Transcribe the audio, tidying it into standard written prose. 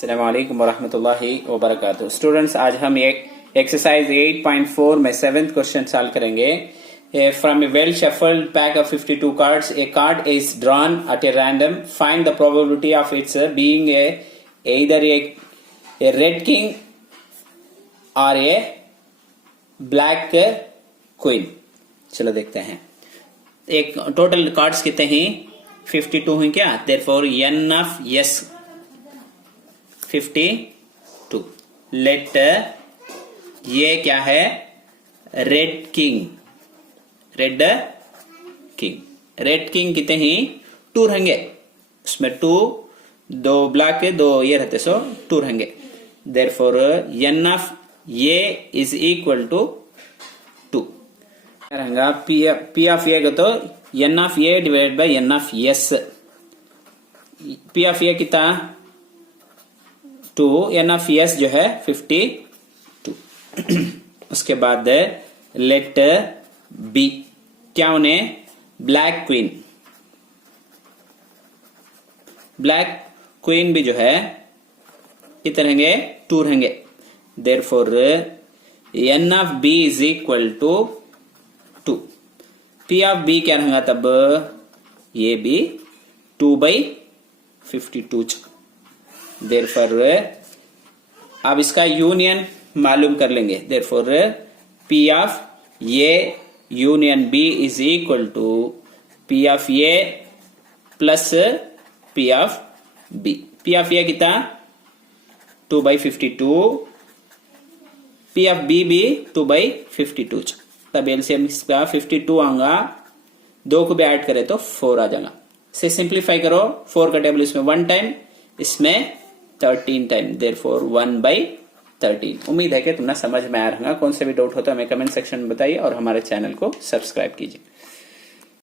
अस्सलाम वालेकुम वरहमतुल्लाहि वबरकातुहू। स्टूडेंट्स, आज हम एक एक्सरसाइज 8.4 में 7th क्वेश्चन सॉल्व करेंगे। From A well shuffled pack of 52 cards, A card is drawn at a random. Find the probability of its being either a red king और ए black queen. चलो देखते हैं। एक टोटल कार्ड्स कितने हैं? 52 हैं क्या? Therefore n of s 52। Let ये क्या है? Red king. रेड किंग कितने हैं? 2 रहेंगे। उसमें 2 दो ब्लैक के 2 ये रहते, सो 2 रहेंगे। Therefore n of A is equal to 2 रहेगा। p ऑफ ए को तो n of A divide by n of s। p of A कितना? 2, n ऑफ s जो है 52। उसके बाद लेट बी क्या उन्हें? ब्लैक क्वीन भी जो है कितने रहेंगे? 2 रहेंगे। Therefore n of b is equal to 2। p of b क्या रहेगा तब? ये भी 2/52। देयरफॉर अब इसका यूनियन मालूम कर लेंगे। Therefore p of A union b is equal to p of A plus p of b। p of A कितना? 2/52। p ऑफ b भी 2/52। तब एलसीएम इसका 52 आऊंगा। 2 को भी ऐड करें तो 4 आ जाएगा। से सिंप्लीफाई करो। 4 का टेबल इसमें 1 टाइम, इसमें 13 टाइम। देयरफॉर 1/13। उम्मीद है कि तुमने समझ में आया होगा। कौन से भी डाउट हो तो हमें कमेंट सेक्शन में बताइए और हमारे चैनल को सब्सक्राइब कीजिए।